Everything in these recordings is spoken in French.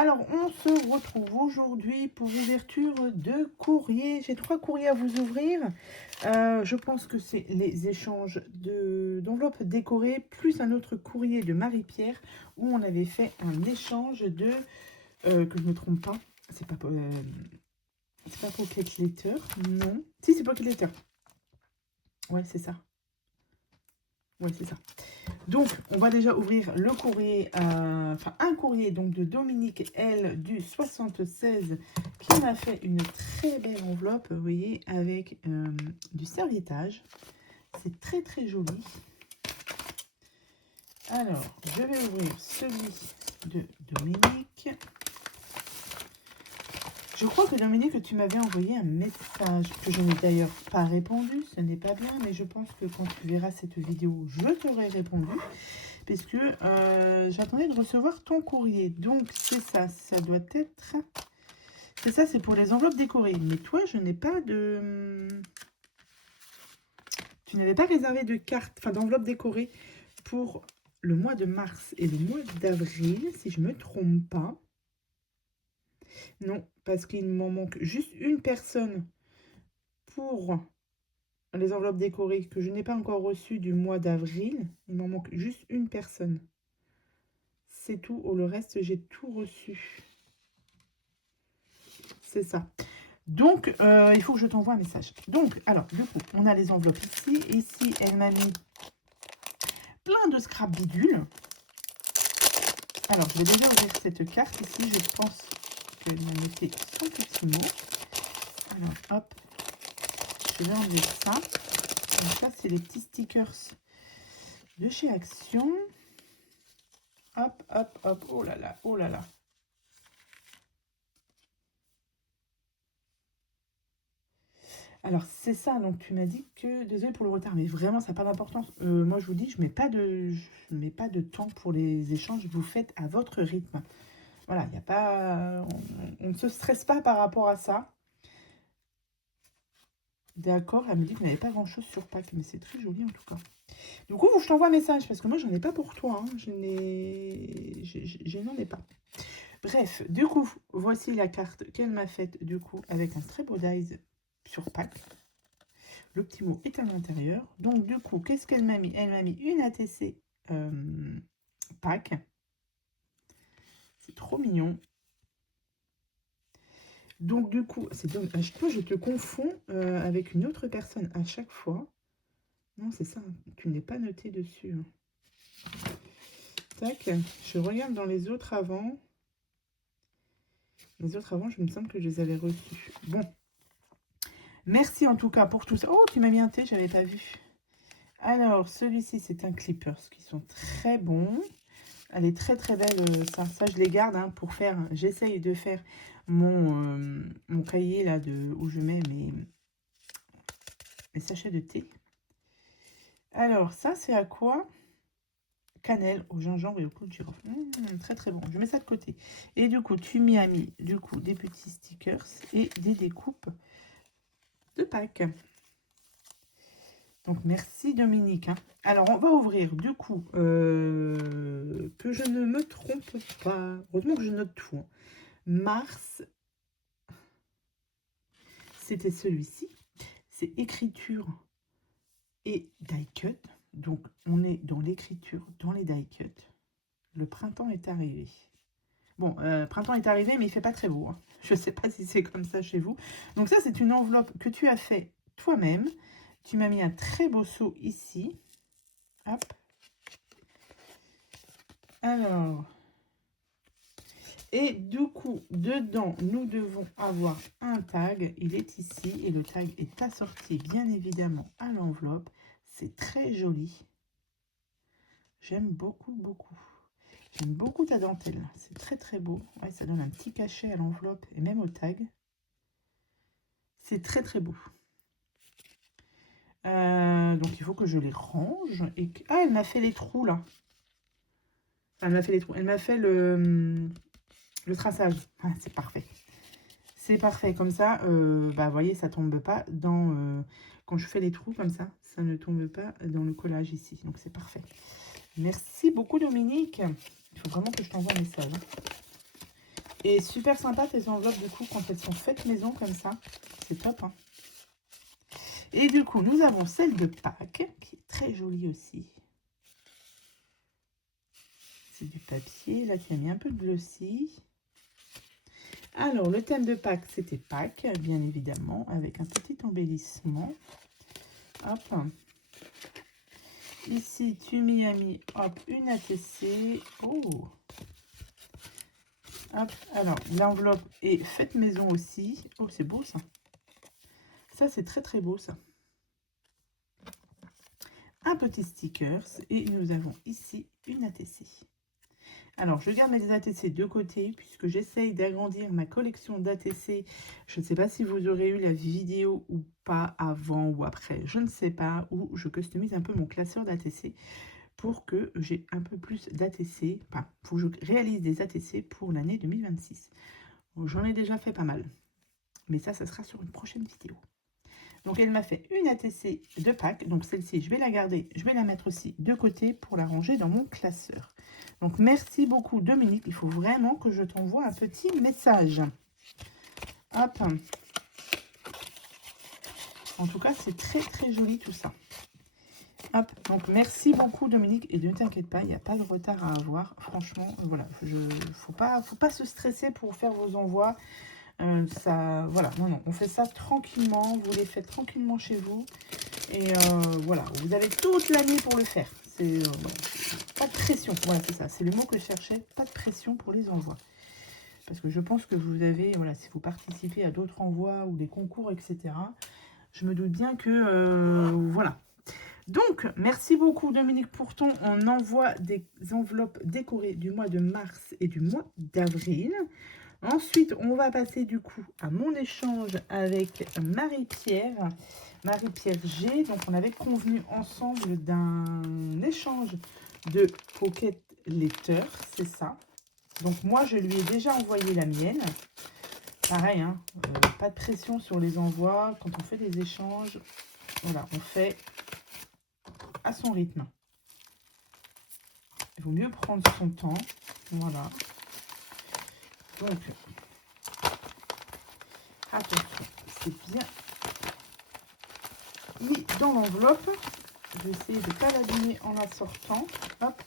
Alors, on se retrouve aujourd'hui pour l'ouverture de courrier. J'ai 3 courriers à vous ouvrir. Je pense que c'est les échanges d'enveloppes décorées, plus un autre courrier de Marie-Pierre où on avait fait un échange de, que je ne me trompe pas, c'est pas Pocket Letter, non. Si, c'est Pocket Letter. Ouais, c'est ça. Ouais, c'est ça. Donc, on va déjà ouvrir le courrier, enfin un courrier donc de Dominique L du 76 qui m'a fait une très belle enveloppe, vous voyez, avec du serviettage. C'est très très joli. Alors, je vais ouvrir celui de Dominique. Je crois que Dominique, tu m'avais envoyé un message que je n'ai d'ailleurs pas répondu. Ce n'est pas bien, mais je pense que quand tu verras cette vidéo, je t'aurai répondu. Puisque j'attendais de recevoir ton courrier. Donc, c'est ça. Ça doit être... C'est ça, c'est pour les enveloppes décorées. Mais toi, je n'ai pas de... Tu n'avais pas réservé de carte, enfin d'enveloppe décorée pour le mois de mars et le mois d'avril, si je ne me trompe pas. Non, parce qu'il m'en manque juste une personne pour les enveloppes décorées que je n'ai pas encore reçues du mois d'avril. Il m'en manque juste une personne. C'est tout. Le reste, j'ai tout reçu. C'est ça. Donc, il faut que je t'envoie un message. Donc, alors, du coup, on a les enveloppes ici. Ici, elle m'a mis plein de scrap bidules. Alors, je vais déjà ouvrir cette carte ici. Je pense qu'elle m'a noté son petit mot. Alors, hop, je vais enlever ça. Donc, ça, c'est les petits stickers de chez Action. Hop, hop, hop. Oh là là, oh là là. Alors, c'est ça. Donc, tu m'as dit que... Désolée pour le retard, mais vraiment, ça n'a pas d'importance. Moi, je vous dis, je mets pas de temps pour les échanges. Vous faites à votre rythme. Voilà, il n'y a pas... On ne se stresse pas par rapport à ça. D'accord, elle me dit qu'il n'y avait pas grand-chose sur Pâques, mais c'est très joli en tout cas. Du coup, je t'envoie un message, parce que moi, j'en ai pas pour toi. Hein. Je n'en ai pas. Bref, du coup, voici la carte qu'elle m'a faite, du coup, avec un très beau dies sur Pâques. Le petit mot est à l'intérieur. Donc, du coup, qu'est-ce qu'elle m'a mis? Elle m'a mis une ATC Pâques. C'est trop mignon. Donc, du coup, c'est dommage. Toi, je te confonds avec une autre personne à chaque fois. Non, c'est ça. Tu n'es pas noté dessus. Hein. Tac. Je regarde dans les autres avant. Les autres avant, je me semble que je les avais reçus. Bon. Merci en tout cas pour tout ça. Oh, tu m'as mis un thé, j'avais pas vu. Alors, celui-ci, c'est un Clippers qui sont très bons. Elle est très très belle, ça je les garde hein, pour faire. J'essaye de faire mon cahier là où je mets mes sachets de thé. Alors, ça, c'est à quoi? Cannelle au gingembre et au clou de girofle. Très très bon. Je mets ça de côté. Et du coup, tu m'y as mis du coup des petits stickers et des découpes de Pâques. Donc, merci Dominique. Hein. Alors, on va ouvrir du coup, que je ne me trompe pas. Heureusement que je note tout. Hein. Mars, c'était celui-ci. C'est écriture et die cut. Donc, on est dans l'écriture, dans les die cut. Le printemps est arrivé. Bon, printemps est arrivé, mais il fait pas très beau. Hein. Je ne sais pas si c'est comme ça chez vous. Donc ça, c'est une enveloppe que tu as fait toi-même. Tu m'as mis un très beau seau ici. Hop. Alors. Et du coup, dedans, nous devons avoir un tag. Il est ici et le tag est assorti, bien évidemment, à l'enveloppe. C'est très joli. J'aime beaucoup, beaucoup. J'aime beaucoup ta dentelle. C'est très, très beau. Ouais, ça donne un petit cachet à l'enveloppe et même au tag. C'est très, très beau. Donc, il faut que je les range. Ah, elle m'a fait les trous, là. Enfin, elle m'a fait les trous. Elle m'a fait le traçage. Ah, c'est parfait. C'est parfait. Comme ça, bah, vous voyez, ça tombe pas dans... quand je fais les trous comme ça ne tombe pas dans le collage ici. Donc, c'est parfait. Merci beaucoup, Dominique. Il faut vraiment que je t'envoie un message. Hein. Et super sympa tes enveloppes du coup quand elles sont faites maison comme ça. C'est top, hein. Et du coup, nous avons celle de Pâques, qui est très jolie aussi. C'est du papier. Là, tu as mis un peu de glossy. Alors, le thème de Pâques, c'était Pâques, bien évidemment, avec un petit embellissement. Hop. Ici, tu m'y as mis, hop, une ATC. Oh. Hop. Alors, l'enveloppe est faite maison aussi. Oh, c'est beau, ça. Ça, c'est très, très beau, ça. Un petit stickers. Et nous avons ici une ATC. Alors, je garde mes ATC de côté puisque j'essaye d'agrandir ma collection d'ATC. Je ne sais pas si vous aurez eu la vidéo ou pas avant ou après, je ne sais pas, où je customise un peu mon classeur d'ATC pour que j'ai un peu plus d'ATC, enfin, pour que je réalise des ATC pour l'année 2026. J'en ai déjà fait pas mal, mais ça sera sur une prochaine vidéo. Donc, elle m'a fait une ATC de Pâques. Donc, celle-ci, je vais la garder. Je vais la mettre aussi de côté pour la ranger dans mon classeur. Donc, merci beaucoup, Dominique. Il faut vraiment que je t'envoie un petit message. Hop. En tout cas, c'est très, très joli tout ça. Hop. Donc, merci beaucoup, Dominique. Et ne t'inquiète pas, il n'y a pas de retard à avoir. Franchement, voilà. Faut pas se stresser pour faire vos envois. Ça, voilà, non, on fait ça tranquillement. Vous les faites tranquillement chez vous. Et voilà, vous avez toute l'année pour le faire. C'est voilà, pas de pression. Voilà, c'est ça. C'est le mot que je cherchais. Pas de pression pour les envois. Parce que je pense que vous avez, voilà, si vous participez à d'autres envois ou des concours, etc., je me doute bien que, voilà. Donc, merci beaucoup, Dominique, pour ton envoi des enveloppes décorées du mois de mars et du mois d'avril. Ensuite, on va passer du coup à mon échange avec Marie-Pierre. Marie-Pierre G. Donc, on avait convenu ensemble d'un échange de Pocket Letter, c'est ça. Donc, moi, je lui ai déjà envoyé la mienne. Pareil, hein, pas de pression sur les envois. Quand on fait des échanges, voilà, on fait à son rythme. Il vaut mieux prendre son temps. Voilà. Donc, attention, c'est bien mis dans l'enveloppe. Je vais essayer de ne pas l'abîmer en la sortant. Hop.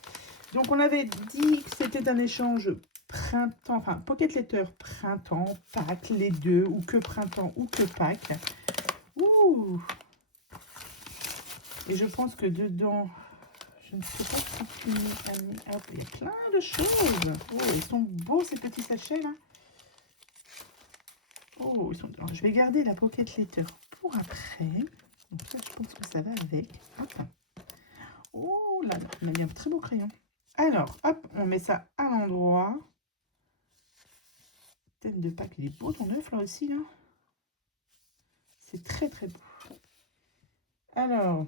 Donc, on avait dit que c'était un échange printemps, enfin, Pocket Letter printemps, Pâques, les deux, ou que printemps ou que Pâques. Ouh. Et je pense que dedans, je ne sais pas si tu as mis... Hop, il y a plein de choses. Oh, ils sont beaux ces petits sachets là. Oh, ils sont... Alors, je vais garder la Pocket Letter pour après. Donc ça, je pense que ça va avec. Hop. Oh là là, on a mis un très beau crayon. Alors, hop, on met ça à l'endroit. Thème de Pâques, il est beau ton œuf là aussi, là. C'est très très beau. Alors,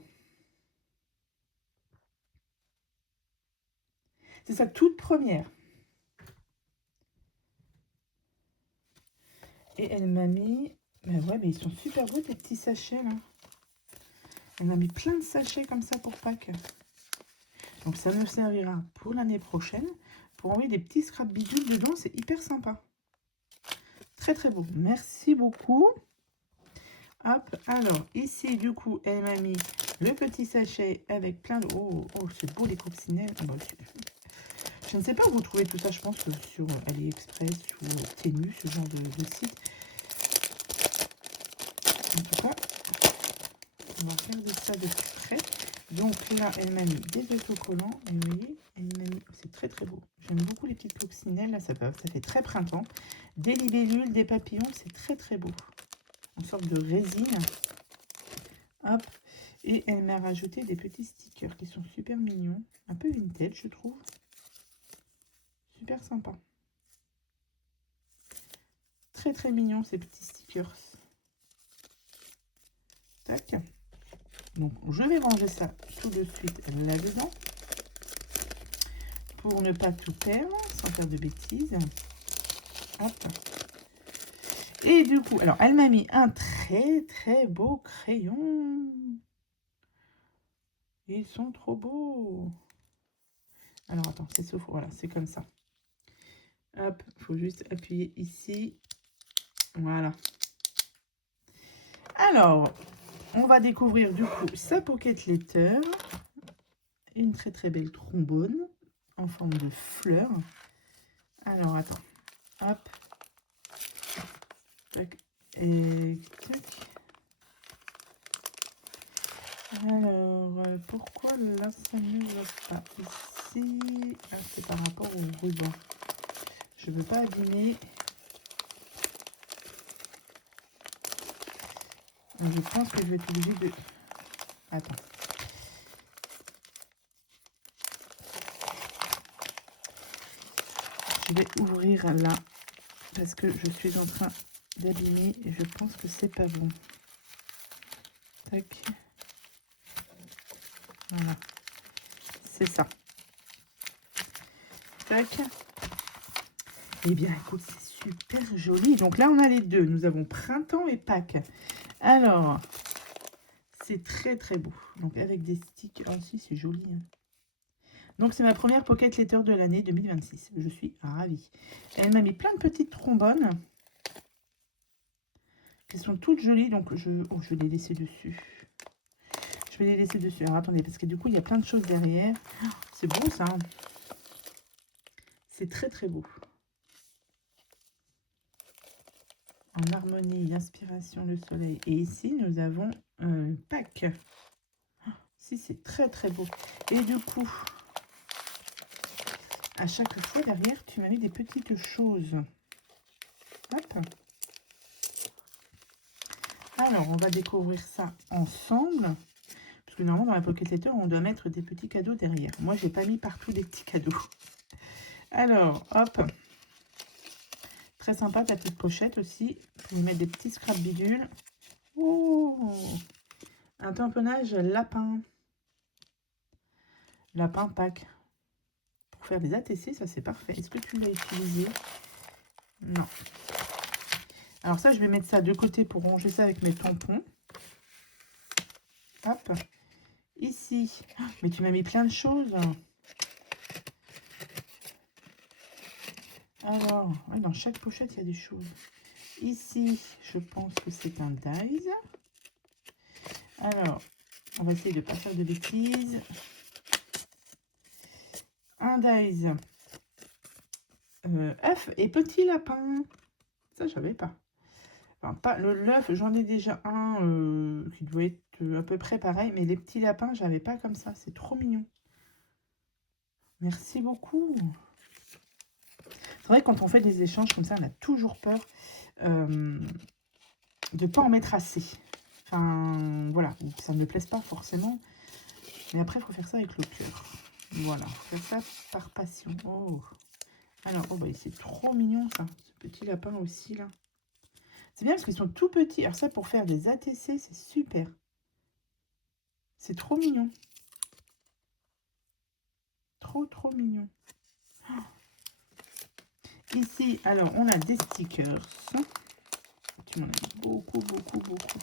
c'est sa toute première. Et elle m'a mis... Mais ouais, mais ils sont super beaux tes petits sachets là. Elle m'a mis plein de sachets comme ça pour Pâques. Donc ça me servira pour l'année prochaine. Pour envoyer des petits scrap bidules dedans, c'est hyper sympa. Très très beau. Merci beaucoup. Hop, alors ici du coup, elle m'a mis le petit sachet avec plein de... Oh, oh c'est beau les coccinelles. Oh, bah, je ne sais pas où vous trouvez tout ça, je pense que sur AliExpress ou Temu, ce genre de site. En tout cas, on va regarder ça de plus près. Donc là, elle m'a mis des autocollants. Et vous voyez, elle m'a mis... C'est très très beau. J'aime beaucoup les petites coccinelles. Là, ça fait très printemps. Des libellules, des papillons, c'est très très beau. Une sorte de résine. Hop. Et elle m'a rajouté des petits stickers qui sont super mignons. Un peu vintage, je trouve. Super sympa. Très très mignon ces petits stickers. Tac. Donc je vais ranger ça tout de suite là-dedans. Pour ne pas tout perdre, sans faire de bêtises. Hop. Et du coup, alors elle m'a mis un très très beau crayon. Ils sont trop beaux. Alors attends, c'est sauf, voilà, c'est comme ça. Hop, il faut juste appuyer ici. Voilà. Alors, on va découvrir du coup sa pocket letter. Une très très belle trombone en forme de fleur. Alors, attends. Hop. Tac. Et tac. Alors, pourquoi là ça ne va pas ici? Ah, c'est par rapport au ruban. Je veux pas abîmer. Je pense que je vais être obligée de... Attends. Je vais ouvrir là parce que je suis en train d'abîmer et je pense que c'est pas bon. Tac. Voilà. C'est ça. Tac. Eh bien, écoute, c'est super joli. Donc là, on a les deux. Nous avons printemps et Pâques. Alors, c'est très très beau. Donc avec des sticks. Oh si, c'est joli. Hein. Donc c'est ma première pocket letter de l'année 2026. Je suis ravie. Elle m'a mis plein de petites trombones. Elles sont toutes jolies. Donc je vais les laisser dessus. Je vais les laisser dessus. Alors attendez, parce que du coup, il y a plein de choses derrière. C'est beau ça. C'est très très beau. En harmonie, inspiration, le soleil. Et ici, nous avons Pâques. Si, c'est très très beau. Et du coup, à chaque fois derrière, tu m'as mis des petites choses. Hop. Alors, on va découvrir ça ensemble. Parce que normalement, dans la pocket letter, on doit mettre des petits cadeaux derrière. Moi, j'ai pas mis partout des petits cadeaux. Alors, hop. Très sympa, ta petite pochette aussi. Pour y mettre des petits scrap bidules. Oh, un tamponnage lapin. Lapin Pâques. Pour faire des ATC, ça c'est parfait. Est-ce que tu l'as utilisé? Non. Alors ça, je vais mettre ça de côté pour ranger ça avec mes tampons. Hop. Ici. Mais tu m'as mis plein de choses. Alors, ouais, dans chaque pochette, il y a des choses. Ici, je pense que c'est un dies. Alors, on va essayer de ne pas faire de bêtises. Un dies. Œuf et petit lapin. Ça, je savais pas. Enfin, pas l'œuf, j'en ai déjà un qui doit être à peu près pareil. Mais les petits lapins, j'avais pas comme ça. C'est trop mignon. Merci beaucoup. C'est vrai que quand on fait des échanges comme ça, on a toujours peur de ne pas en mettre assez. Enfin, voilà, ça ne me plaise pas forcément. Mais après, il faut faire ça avec le cœur. Voilà, faut faire ça par passion. Oh. Alors, oh bah, c'est trop mignon ça. Ce petit lapin aussi là. C'est bien parce qu'ils sont tout petits. Alors ça, pour faire des ATC, c'est super. C'est trop mignon. Trop, trop mignon. Ici, alors, on a des stickers. Tu m'en as mis beaucoup, beaucoup, beaucoup.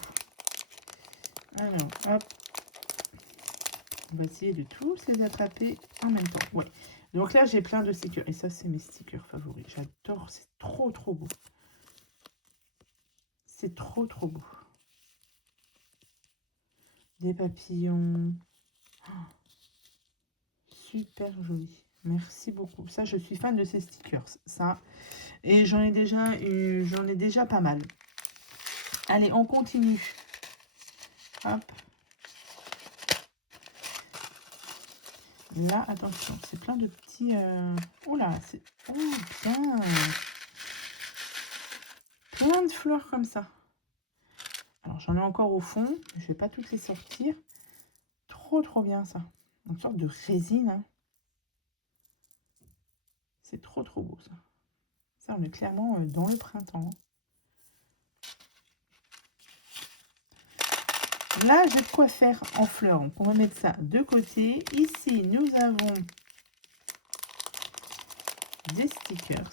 Alors, hop. On va essayer de tous les attraper en même temps. Ouais. Donc là, j'ai plein de stickers. Et ça, c'est mes stickers favoris. J'adore. C'est trop, trop beau. C'est trop, trop beau. Des papillons. Oh, super joli. Merci beaucoup. Ça, je suis fan de ces stickers. Ça. Et j'en ai déjà pas mal. Allez, on continue. Hop. Là, attention, c'est plein de petits... Oh là, c'est... Oh, bien. Plein de fleurs comme ça. Alors, j'en ai encore au fond. Je vais pas toutes les sortir. Trop, trop bien, ça. Une sorte de résine. Hein. C'est trop, trop beau, ça. Ça, on est clairement dans le printemps. Là, j'ai de quoi faire en fleurs. Donc, on va mettre ça de côté. Ici, nous avons des stickers.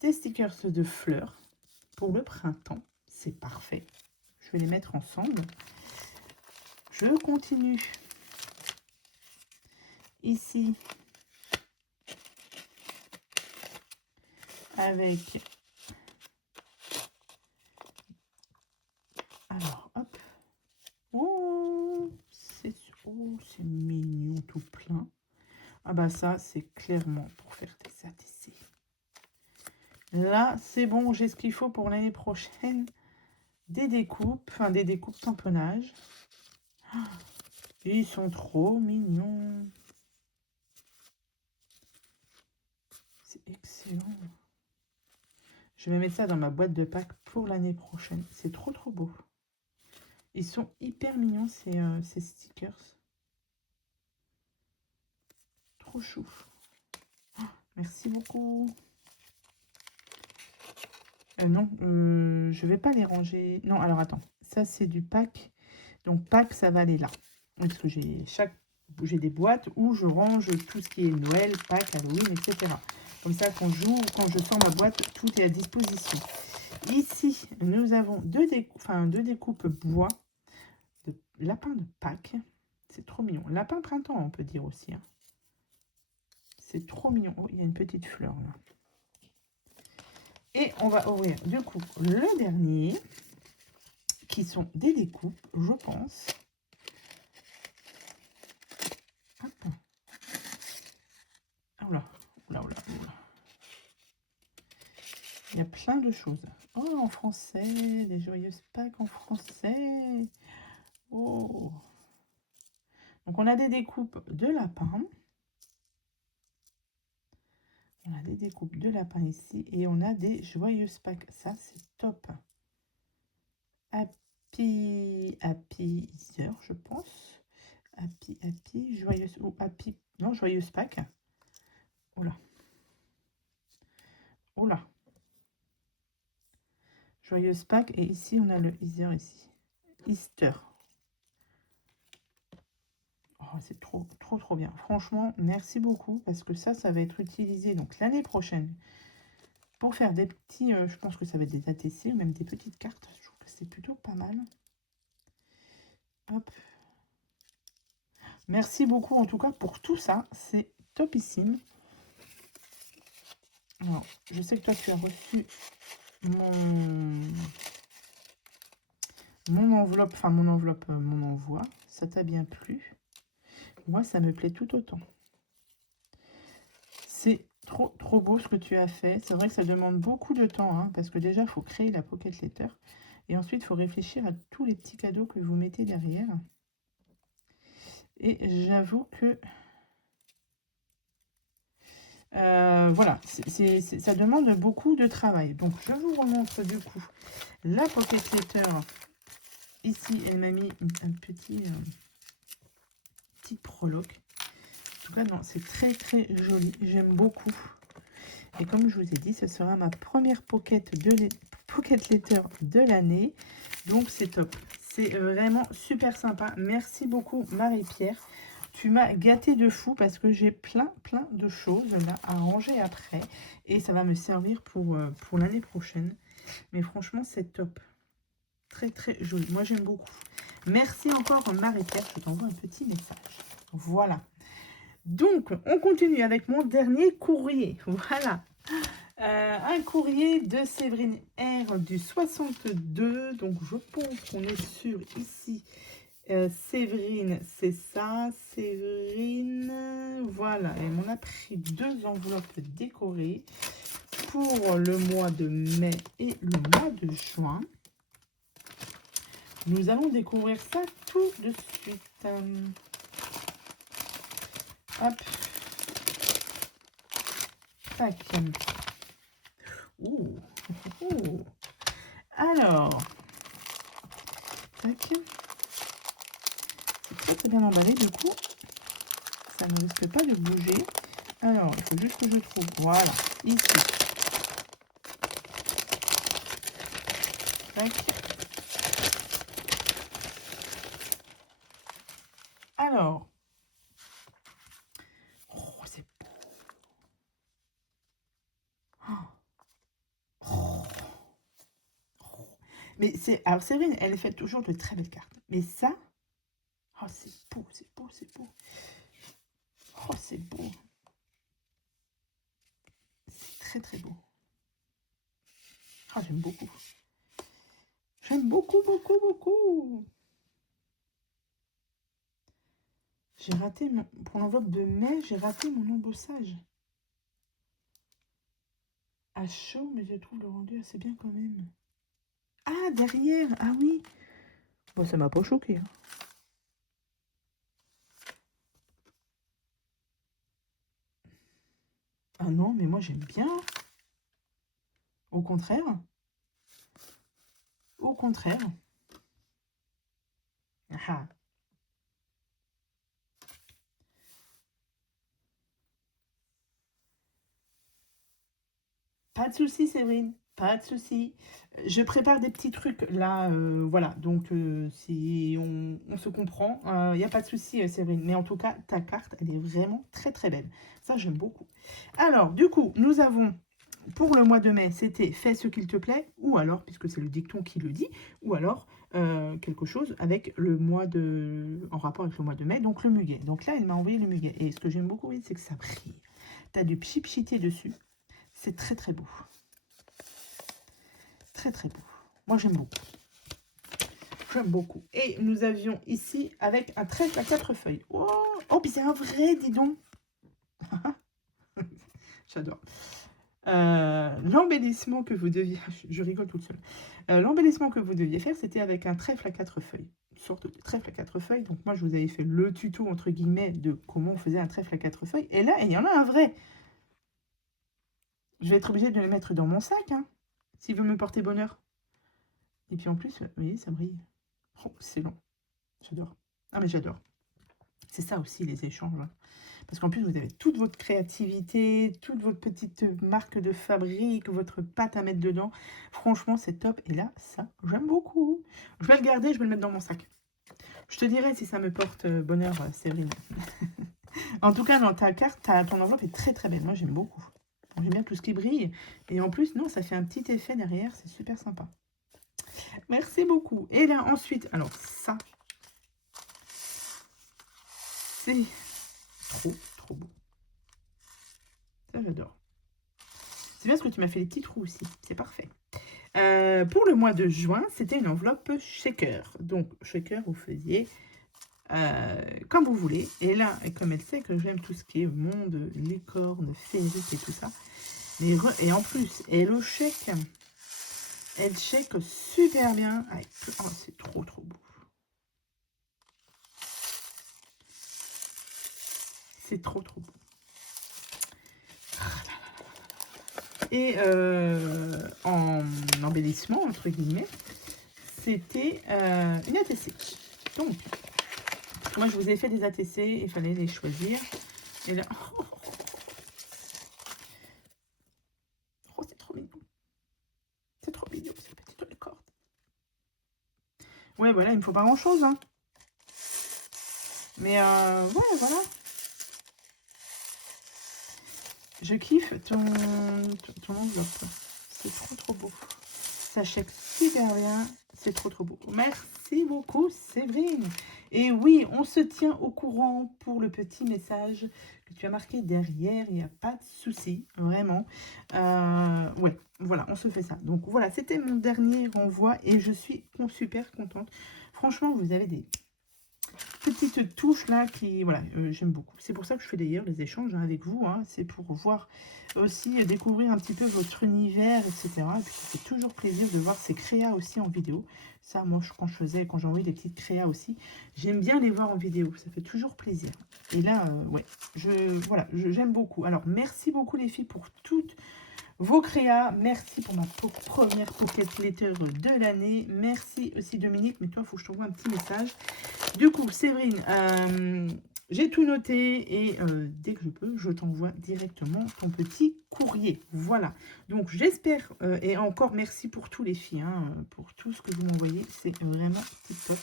Des stickers de fleurs pour le printemps. C'est parfait. Je vais les mettre ensemble. Je continue. Ici, avec... Alors, hop. Oh, c'est mignon tout plein. Ah bah ça, c'est clairement pour faire des ATC. Là, c'est bon, j'ai ce qu'il faut pour l'année prochaine. Des découpes, enfin des découpes tamponnage. Ah, ils sont trop mignons. C'est excellent. Je vais mettre ça dans ma boîte de Pâques pour l'année prochaine. C'est trop trop beau. Ils sont hyper mignons ces stickers. Trop chou. Oh, merci beaucoup. Non, je vais pas les ranger. Non, alors attends. Ça, c'est du Pâques. Donc Pâques, ça va aller là. Parce que j'ai des boîtes où je range tout ce qui est Noël, Pâques, Halloween, etc. Comme ça, quand je sors ma boîte, tout est à disposition. Ici, nous avons deux découpes bois de lapin de Pâques. C'est trop mignon. Lapin printemps, on peut dire aussi. Hein. C'est trop mignon. Oh, il y a une petite fleur là. Et on va ouvrir du coup le dernier, qui sont des découpes, je pense. Hop. Oula, oula, oula, oula. Il y a plein de choses. Oh, en français, des joyeuses Pâques en français. Oh. Donc, on a des découpes de lapin. On a des découpes de lapin ici. Et on a des joyeuses Pâques. Ça, c'est top. Happy Easter, je pense. Happy, joyeuse... Ou happy... Non, joyeuse Pâques. Oh là. Oh là. Joyeuse Pâques. Et ici, on a le Easter ici. Easter. Oh, c'est trop, trop, trop bien. Franchement, merci beaucoup parce que ça va être utilisé donc l'année prochaine pour faire des petits, je pense que ça va être des ATC ou même des petites cartes. Je trouve que c'est plutôt pas mal. Hop. Merci beaucoup en tout cas pour tout ça. C'est topissime. Alors, je sais que toi, tu as reçu mon enveloppe, enfin mon envoi. Ça t'a bien plu. Moi, ça me plaît tout autant. C'est trop, trop beau ce que tu as fait. C'est vrai que ça demande beaucoup de temps, hein, parce que déjà, il faut créer la pocket letter. Et ensuite, il faut réfléchir à tous les petits cadeaux que vous mettez derrière. Et j'avoue que... voilà, ça demande beaucoup de travail. Donc, je vous remontre du coup la pocket letter. Ici, elle m'a mis un petite prologue. En tout cas, non, c'est très, très joli. J'aime beaucoup. Et comme je vous ai dit, ce sera ma première pocket letter de l'année. Donc, c'est top. C'est vraiment super sympa. Merci beaucoup, Marie-Pierre. Tu m'as gâté de fou parce que j'ai plein de choses là à ranger après. Et ça va me servir pour l'année prochaine. Mais franchement, c'est top. Très, très joli. Moi, j'aime beaucoup. Merci encore, Marie-Pierre. Je t'envoie un petit message. Voilà. Donc, on continue avec mon dernier courrier. Voilà. Un courrier de Séverine R du 62. Donc, je pense qu'on est sur ici. Séverine, c'est ça. Séverine, voilà. Et on a pris 2 enveloppes décorées pour le mois de mai et le mois de juin. Nous allons découvrir ça tout de suite. Hop. Tac. Ouh. Ouh. Alors. Tac. C'est très très bien emballé du coup. Ça ne risque pas de bouger. Alors, il faut juste que je trouve. Voilà. Ici. Tac. Alors. Oh, c'est beau. Oh. Mais c'est... Alors, Séverine, elle fait toujours de très belles cartes. Mais ça... Oh, c'est beau, c'est beau, c'est beau. Oh, c'est beau. C'est très, très beau. Ah, j'aime beaucoup. J'aime beaucoup, beaucoup, beaucoup. J'ai raté mon... Pour l'enveloppe de mai, j'ai raté mon embossage. À chaud, mais je trouve le rendu assez bien quand même. Ah, derrière. Ah oui. Bon, ça m'a pas choqué. Hein. Ah non, mais moi j'aime bien. Au contraire. Au contraire. Ah. Pas de souci, Séverine. Pas de souci. Je prépare des petits trucs là. Voilà. Donc, si on se comprend, il n'y a pas de souci, Séverine. Mais en tout cas, ta carte, elle est vraiment très très belle. Ça, j'aime beaucoup. Alors, du coup, nous avons pour le mois de mai, c'était fais ce qu'il te plaît, ou alors, puisque c'est le dicton qui le dit, ou alors quelque chose avec le mois de, en rapport avec le mois de mai, donc le muguet. Donc là, elle m'a envoyé le muguet. Et ce que j'aime beaucoup, oui, c'est que ça brille. Tu as du pchipchité dessus. C'est très très beau. Très très beau. Moi, j'aime beaucoup. J'aime beaucoup. Et nous avions ici avec un trèfle à 4 feuilles. Oh, oh puis c'est un vrai, dis donc. J'adore. L'embellissement que vous deviez... Je rigole toute seule. L'embellissement que vous deviez faire, c'était avec un trèfle à 4 feuilles. Une sorte de trèfle à 4 feuilles. Donc moi, je vous avais fait le tuto, entre guillemets, de comment on faisait un trèfle à 4 feuilles. Et là, il y en a un vrai. Je vais être obligée de le mettre dans mon sac, hein, s'il veut me porter bonheur. Et puis en plus, vous voyez, ça brille. Oh, c'est long. J'adore. Ah, mais j'adore. C'est ça aussi, les échanges. Hein. Parce qu'en plus, vous avez toute votre créativité, toute votre petite marque de fabrique, votre pâte à mettre dedans. Franchement, c'est top. Et là, ça, j'aime beaucoup. Je vais le garder, je vais le mettre dans mon sac. Je te dirai si ça me porte bonheur, Séverine. En tout cas, dans ta carte, ton enveloppe est très très belle. Moi, j'aime beaucoup. J'aime bien tout ce qui brille. Et en plus, non, ça fait un petit effet derrière. C'est super sympa. Merci beaucoup. Et là, ensuite, alors ça, c'est trop, trop beau. Ça, j'adore. C'est bien parce que tu m'as fait les petits trous aussi. C'est parfait. Pour le mois de juin, c'était une enveloppe shaker. Donc, shaker, vous faisiez comme vous voulez. Et là, comme elle sait que j'aime tout ce qui est monde, licorne, féerique et tout ça. Et en plus, elle check super bien. Oh, c'est trop, trop beau. C'est trop, trop beau. Et en embellissement, entre guillemets, c'était une ATC. Donc, moi, je vous ai fait des ATC, il fallait les choisir. Et là, oh, c'est trop mignon. C'est trop mignon, ces petites licornes. Ouais, voilà, il me faut pas grand-chose. Hein. Mais ouais, voilà. Je kiffe ton enveloppe. C'est trop, trop beau. Ça chèque super bien. C'est trop, trop beau. Merci beaucoup, Séverine. Et oui, on se tient au courant pour le petit message que tu as marqué derrière. Il n'y a pas de souci, vraiment. Ouais, voilà, on se fait ça. Donc voilà, c'était mon dernier renvoi et je suis super contente. Franchement, vous avez des petites touches là qui, voilà, j'aime beaucoup. C'est pour ça que je fais d'ailleurs les échanges avec vous. Hein. C'est pour voir aussi, découvrir un petit peu votre univers, etc. Et puis ça fait toujours plaisir de voir ces créas aussi en vidéo. Ça, moi, quand j'envoie des petites créas aussi, j'aime bien les voir en vidéo. Ça fait toujours plaisir. Et là, ouais, voilà, j'aime beaucoup. Alors, merci beaucoup les filles pour toutes vos créas. Merci pour ma première Pocket Letter de l'année. Merci aussi Dominique, mais toi, il faut que je t'envoie un petit message. Du coup, Séverine, j'ai tout noté et dès que je peux, je t'envoie directement ton petit courrier. Voilà. Donc, j'espère, et encore merci pour tous les filles, hein, pour tout ce que vous m'envoyez. C'est vraiment top.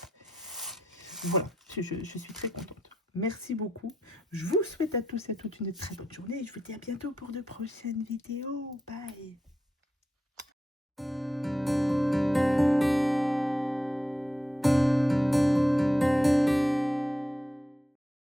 Voilà, je suis très contente. Merci beaucoup. Je vous souhaite à tous et à toutes une très bonne journée. Je vous dis à bientôt pour de prochaines vidéos. Bye.